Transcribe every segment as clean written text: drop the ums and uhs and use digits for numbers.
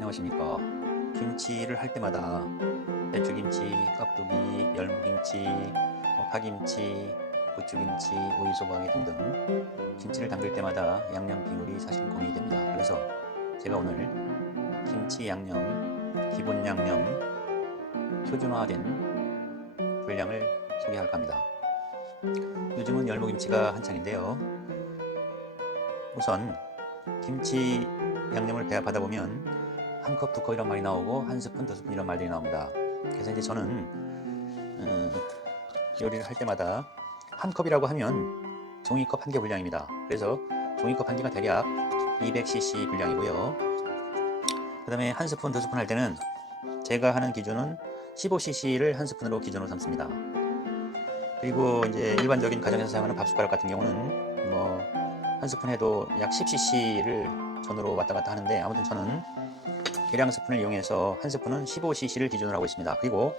안녕하십니까. 김치를 할 때마다 배추김치, 깍두기, 열무김치, 파김치, 고추김치, 오이소박이 등등 김치를 담글 때마다 양념 비율이 사실 고민이 됩니다. 그래서 제가 오늘 김치 양념, 기본 양념, 표준화된 분량을 소개할까 합니다. 요즘은 열무김치가 한창인데요. 우선 김치 양념을 배합하다 보면 한 컵, 두 컵 이런 말이 나오고 한 스푼, 두 스푼 이런 말들이 나옵니다. 그래서 이제 저는 요리를 할 때마다 한 컵이라고 하면 종이컵 한 개 분량입니다. 그래서 종이컵 한 개가 대략 200cc 분량이고요. 그 다음에 한 스푼, 두 스푼 할 때는 제가 하는 기준은 15cc를 한 스푼으로 기준으로 삼습니다. 그리고 이제 일반적인 가정에서 사용하는 밥숟가락 같은 경우는 뭐 한 스푼 해도 약 10cc를 전후로 왔다 갔다 하는데, 아무튼 저는 계량 스푼을 이용해서 한 스푼은 15cc를 기준으로 하고 있습니다. 그리고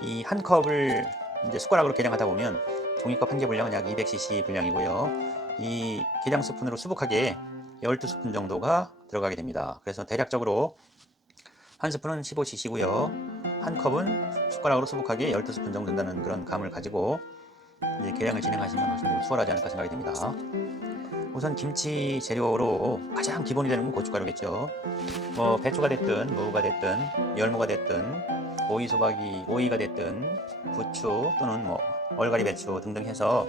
이 한 컵을 이제 숟가락으로 계량하다 보면 종이컵 한 개 분량은 약 200cc 분량이고요. 이 계량 스푼으로 수북하게 12스푼 정도가 들어가게 됩니다. 그래서 대략적으로 한 스푼은 15cc고요. 한 컵은 숟가락으로 수북하게 12스푼 정도 된다는 그런 감을 가지고 이제 계량을 진행하시면 훨씬 더 수월하지 않을까 생각이 됩니다. 우선 김치 재료로 가장 기본이 되는 건 고춧가루겠죠. 뭐 배추가 됐든 무가 됐든 열무가 됐든 오이소박이, 오이가 됐든 부추 또는 뭐 얼갈이 배추 등등 해서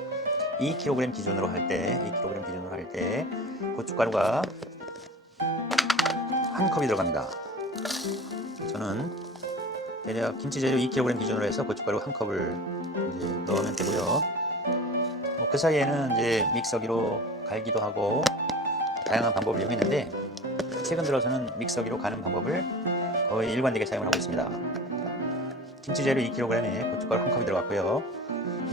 2kg 기준으로 할 때 고춧가루가 한 컵이 들어갑니다. 저는 대략 김치 재료 2kg 기준으로 해서 고춧가루 한 컵을 이제 넣으면 되고요. 그 사이에는 이제 믹서기로 갈기도 하고 다양한 방법을 이용했는데, 최근 들어서는 믹서기로 가는 방법을 거의 일관되게 사용을 하고 있습니다. 김치 재료 2kg에 고춧가루 한 컵이 들어갔고요.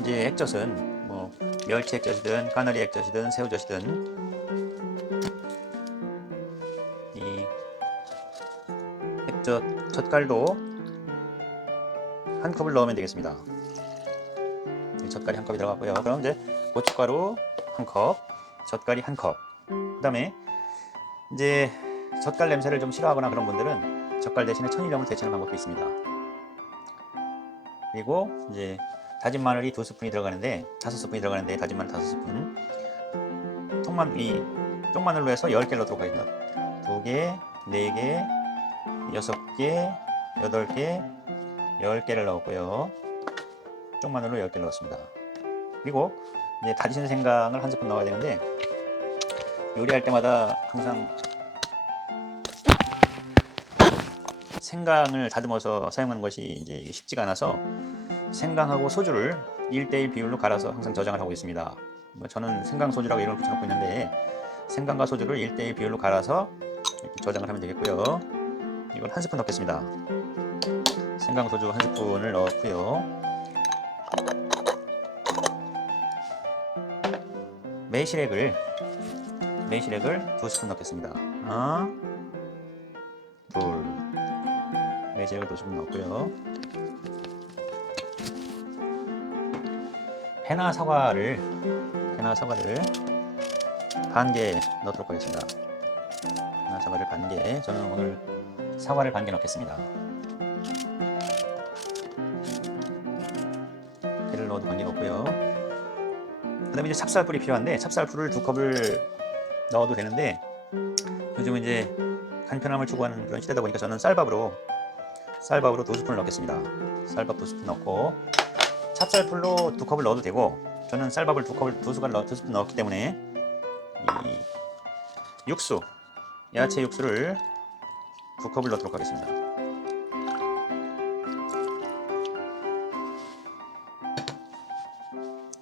이제 액젓은 뭐 멸치 액젓이든 까나리 액젓이든 새우젓이든 이 액젓 젓갈도 한 컵을 넣으면 되겠습니다. 젓갈이 한 컵이 들어갔고요. 그럼 이제 고춧가루 한 컵, 젓갈이 한 컵. 그다음에 이제 젓갈 냄새를 좀 싫어하거나 그런 분들은 젓갈 대신에 천일염을 대체하는 방법도 있습니다. 그리고 이제 다진 마늘이 2스푼이 들어가는데 5스푼이 들어가는데 다진 마늘 5스푼, 쪽마늘로 해서 10개를 넣도록 하겠습니다. 2개, 4개, 6개, 8개, 10개를 넣었고요. 쪽마늘로 10개를 넣었습니다. 그리고 이제 다진 생강을 한 스푼 넣어야 되는데, 요리할 때마다 항상 생강을 다듬어서 사용하는 것이 이제 쉽지가 않아서 생강하고 소주를 1대1 비율로 갈아서 항상 저장을 하고 있습니다. 저는 생강 소주라고 이름을 붙여놓고 있는데, 생강과 소주를 1대1 비율로 갈아서 이렇게 저장을 하면 되겠고요. 이걸 한 스푼 넣겠습니다. 생강 소주 한 스푼을 넣었고요. 매실액을 2스푼 넣겠습니다. 하나, 둘, 매실액을 2스푼 넣고요. 해나 사과를 반 개 넣도록 하겠습니다. 해나 사과를 반 개, 저는 오늘 사과를 반 개 넣겠습니다. 배를 넣어도 반 개 넣고요. 그 다음에 이제 찹쌀풀이 필요한데, 찹쌀풀을 2컵을 넣어도 되는데, 요즘은 이제 간편함을 추구하는 그런 시대다 보니까 저는 쌀밥으로 2스푼을 넣겠습니다. 쌀밥 2스푼 넣고, 찹쌀풀로 2컵을 넣어도 되고, 저는 쌀밥을 2스푼 넣었기 때문에 이 육수, 야채 육수를 2컵을 넣도록 하겠습니다.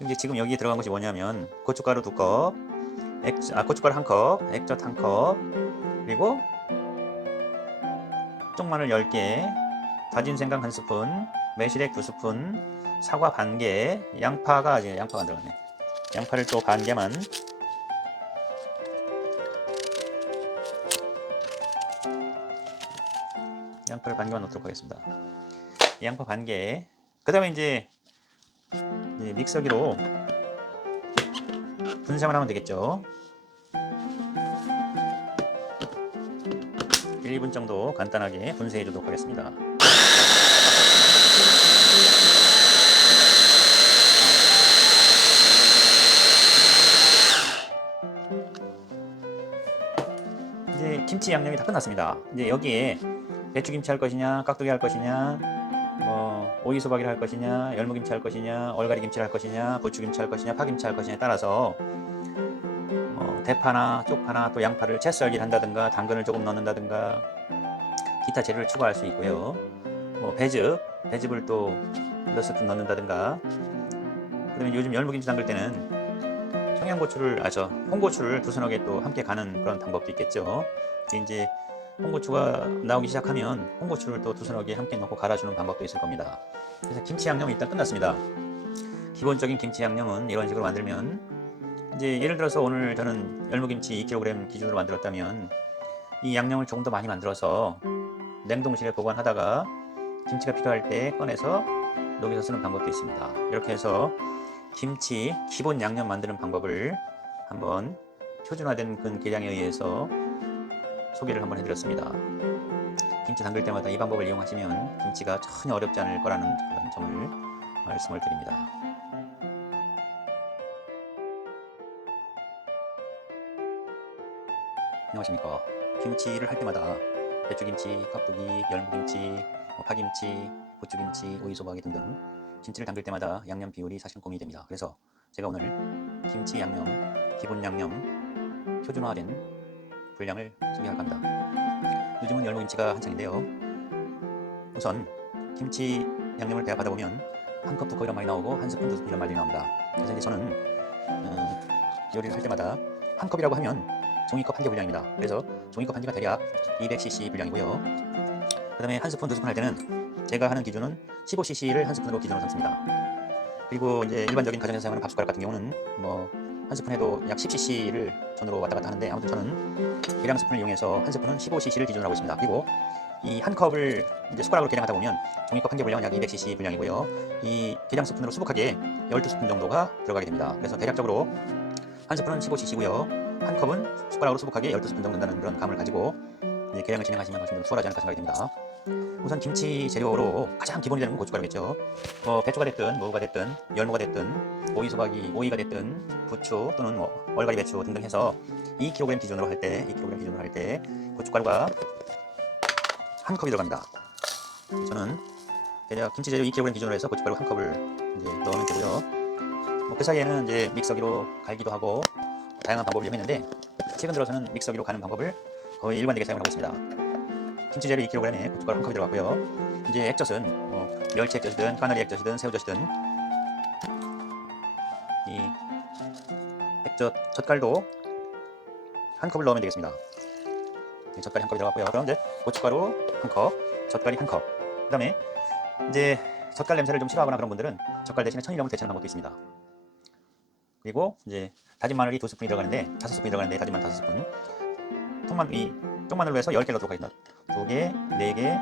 이제 지금 여기에 들어간 것이 뭐냐면 고춧가루 2컵, 고춧가루 1컵, 액젓 1컵, 그리고 쪽마늘 10개, 다진 생강 1스푼, 매실액 2스푼, 사과 반 개, 양파가 안 들어갔네. 양파를 또 반 개만, 넣도록 하겠습니다. 양파 반 개. 그 다음에 이제 믹서기로 분쇄만 하면 되겠죠. 1, 2분 정도 간단하게 분쇄해 주도록 하겠습니다. 이제 김치 양념이 다 끝났습니다. 이제 여기에 배추김치 할 것이냐, 깍두기 할 것이냐, 오이소박이를 할 것이냐, 열무김치 할 것이냐, 얼갈이김치를 할 것이냐, 부추김치 할 것이냐, 파김치 할 것이냐에 따라서 대파나 쪽파나 또 양파를 채 썰기를 한다든가 당근을 조금 넣는다든가 기타 재료를 추가할 수 있고요. 배즙을 또 몇 스푼 넣는다든가. 그다음에 요즘 열무김치 담글 때는 홍고추를 두서너 개 또 함께 가는 그런 방법도 있겠죠. 이제 홍고추가 나오기 시작하면 홍고추를 또 두서너 개 함께 넣고 갈아주는 방법도 있을 겁니다. 그래서 김치 양념이 일단 끝났습니다. 기본적인 김치 양념은 이런 식으로 만들면, 이제 예를 들어서 오늘 저는 열무김치 2kg 기준으로 만들었다면 이 양념을 조금 더 많이 만들어서 냉동실에 보관하다가 김치가 필요할 때 꺼내서 녹여서 쓰는 방법도 있습니다. 이렇게 해서 김치 기본 양념 만드는 방법을 한번 표준화된 그 계량에 의해서 소개를 한번 해드렸습니다. 김치 담글 때마다 이 방법을 이용하시면 김치가 전혀 어렵지 않을 거라는 그런 점을 말씀을 드립니다. 안녕하십니까. 김치를 할 때마다 배추김치, 깍두기, 열무김치, 파김치, 부추김치, 오이소박이 등등 김치를 담글 때마다 양념 비율이 사실 고민이 됩니다. 그래서 제가 오늘 김치 양념, 기본 양념, 표준화된 분량을 소개할 겁니다. 요즘은 열무김치가 한창인데요. 우선 김치 양념을 배합하다 보면 한 컵, 두 컵이란 말이 나오고 한 스푼, 두 스푼 이란 말이 나옵니다. 그래서 이제 저는 요리를 할 때마다 한 컵이라고 하면 종이컵 한 개 분량입니다. 그래서 종이컵 한 개가 대략 200cc 분량이고요. 그 다음에 한 스푼, 두 스푼 할 때는 제가 하는 기준은 15cc를 한 스푼으로 기준으로 삼습니다. 그리고 이제 일반적인 가정에서 사용하는 밥숟가락 같은 경우는 한 스푼 해도 약 10cc를 전으로 왔다 갔다 하는데, 아무튼 저는 계량 스푼을 이용해서 한 스푼은 15cc를 기준으로 하고 있습니다. 그리고 이 한 컵을 이제 숟가락으로 계량하다 보면 종이컵 한 개 분량은 약 200cc 분량이고요. 이 계량 스푼으로 수북하게 12스푼 정도가 들어가게 됩니다. 그래서 대략적으로 한 스푼은 15cc고요. 한 컵은 숟가락으로 수북하게 12스푼 정도 된다는 그런 감을 가지고 이제 계량을 진행하시면 좀 수월하지 않을까 생각이 듭니다. 우선 김치 재료로 가장 기본이 되는 건 고춧가루겠죠. 배추가 됐든 무가 됐든 열무가 됐든 오이가 됐든 부추 또는 얼갈이 배추 등등 해서 2kg 기준으로 할 때 고춧가루가 한 컵이 들어갑니다. 저는 대략 김치 재료 2kg 기준으로 해서 고춧가루 한 컵을 이제 넣으면 되고요. 그 사이에는 이제 믹서기로 갈기도 하고 다양한 방법을 이용했는데, 최근 들어서는 믹서기로 가는 방법을 거의 일관되게 사용하고 있습니다. 김치 재료 2kg에 고춧가루 한 컵이 들어갔고요. 이제 액젓은 멸치 액젓이든 까나리 액젓이든 새우젓이든 이 젓갈도 한 컵을 넣으면 되겠습니다. 젓갈이 한 컵이 들어갔고요. 그럼 이제 고춧가루 한 컵, 젓갈이 한 컵. 그 다음에 이제 젓갈 냄새를 좀 싫어하거나 그런 분들은 젓갈 대신에 천일염을 대체하는 방법도 있습니다. 그리고 이제 다진 마늘이 2스푼이 들어가는데 5스푼이 들어가는데 다진 마늘 5스푼. 이 쪽마늘로 해서 10개를 넣도록 하겠습니다. 2개, 4개,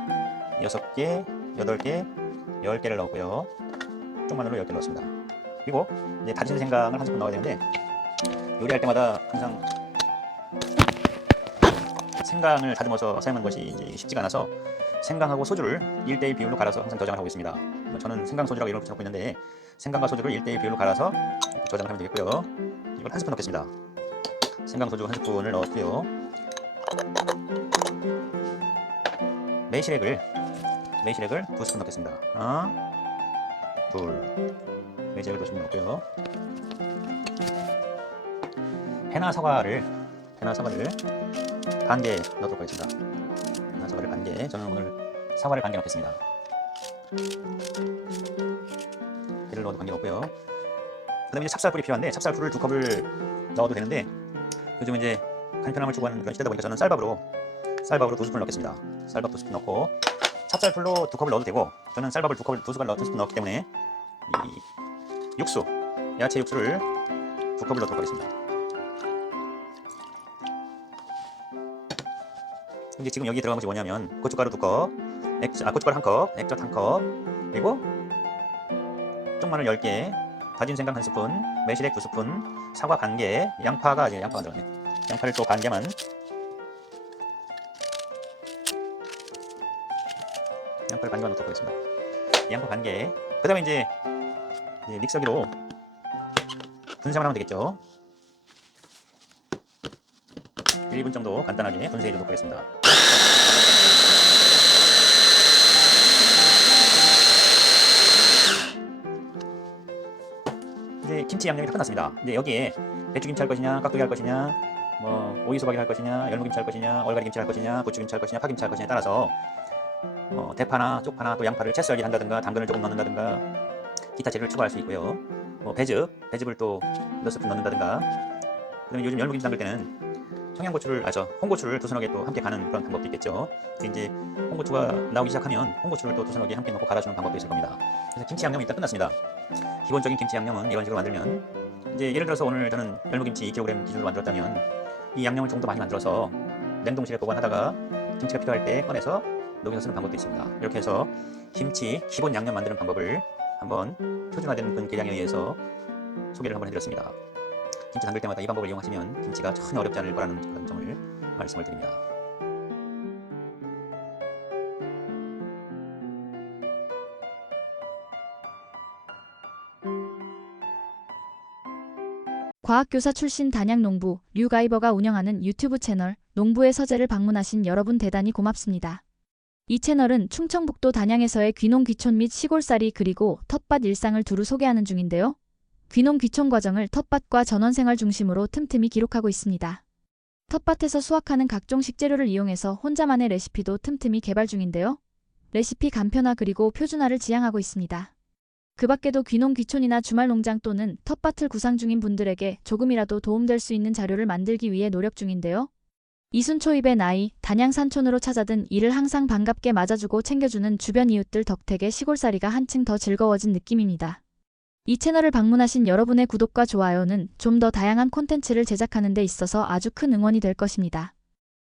6개, 8개, 10개를 넣었고요. 쪽마늘로 10개를 넣었습니다. 그리고 이제 다진 생강을 한 스푼 넣어야 되는데, 요리할 때마다 항상 생강을 다듬어서 사용하는 것이 이제 쉽지가 않아서 생강하고 소주를 1대1 비율로 갈아서 항상 저장을 하고 있습니다. 저는 생강 소주라고 이름을 붙여놓고 있는데, 생강과 소주를 1대1 비율로 갈아서 저장을 하면 되겠고요. 이걸 한 스푼 넣겠습니다. 생강 소주 한 스푼을 넣었고요. 매실액을 2스푼 넣겠습니다. 하나, 둘. 매실액을 2스푼 넣고요. 해나 사과를 반 개 넣도록 하겠습니다. 해나 사과를 반 개. 저는 오늘 사과를 반 개 넣겠습니다. 배를 넣어도 반 개 넣고요. 그 다음에 이제 찹쌀풀이 필요한데, 찹쌀풀을 2컵을 넣어도 되는데, 요즘 이제 간편함을 추구하는 그런 시대다 보니까 저는 쌀밥으로 2스푼 넣겠습니다. 쌀밥 2스푼 넣고, 찹쌀풀로 2컵을 넣어도 되고, 저는 쌀밥을 2스푼 넣었기 때문에 이 육수, 야채 육수를 2컵을 넣도록 하겠습니다. 이제 지금 여기 들어간 것이 뭐냐면 고춧가루 2컵, 고춧가루 1컵, 액젓 1컵, 그리고 쪽마늘 10개, 다진 생강 1스푼, 매실액 2스푼, 사과 반개, 양파가 들어가네. 양파를 또 반개만 양파를 반개만 넣도록 하겠습니다. 양파 반개. 그 다음에 이제 믹서기로 분쇄만 하면 되겠죠. 1분 정도 간단하게 분쇄해 주도록 하겠습니다. 이제 김치 양념이 다 끝났습니다. 이제 여기에 배추김치 할 것이냐, 깍두기 할 것이냐, 뭐 오이소박이 할 것이냐, 열무김치 할 것이냐, 얼갈이김치 할 것이냐, 부추김치 할 것이냐, 파김치 할 것이냐에 따라서 대파나 쪽파나 또 양파를 채 썰기 한다든가 당근을 조금 넣는다든가 기타 재료를 추가할 수 있고요. 뭐 배즙을 또 몇 스푼 넣는다든가. 그다음에 요즘 열무김치 담글 때는 홍고추를 두서너 개 또 함께 가는 그런 방법도 있겠죠. 이제 홍고추가 나오기 시작하면 홍고추를 또 두서너 개 함께 넣고 갈아주는 방법도 있을 겁니다. 그래서 김치 양념이 일단 끝났습니다. 기본적인 김치 양념은 이런 식으로 만들면, 이제 예를 들어서 오늘 저는 열무김치 2kg 기준으로 만들었다면 이 양념을 좀 더 많이 만들어서 냉동실에 보관하다가 김치가 필요할 때 꺼내서 녹여서 쓰는 방법도 있습니다. 이렇게 해서 김치 기본 양념 만드는 방법을 한번 표준화된 그런 계량에 의해서 소개를 한번 해드렸습니다. 김치 담글 때마다 이 방법을 이용하시면 김치가 전혀 어렵지 않을 거라는 그런 점을 말씀을 드립니다. 과학교사 출신 단양농부 류가이버가 운영하는 유튜브 채널 농부의 서재를 방문하신 여러분 대단히 고맙습니다. 이 채널은 충청북도 단양에서의 귀농 귀촌 및 시골살이 그리고 텃밭 일상을 두루 소개하는 중인데요. 귀농 귀촌 과정을 텃밭과 전원생활 중심으로 틈틈이 기록하고 있습니다. 텃밭에서 수확하는 각종 식재료를 이용해서 혼자만의 레시피도 틈틈이 개발 중인데요. 레시피 간편화 그리고 표준화를 지향하고 있습니다. 그 밖에도 귀농 귀촌이나 주말 농장 또는 텃밭을 구상 중인 분들에게 조금이라도 도움될 수 있는 자료를 만들기 위해 노력 중인데요. 이순초입의 나이, 단양 산촌으로 찾아든 이를 항상 반갑게 맞아주고 챙겨주는 주변 이웃들 덕택에 시골살이가 한층 더 즐거워진 느낌입니다. 이 채널을 방문하신 여러분의 구독과 좋아요는 좀 더 다양한 콘텐츠를 제작하는 데 있어서 아주 큰 응원이 될 것입니다.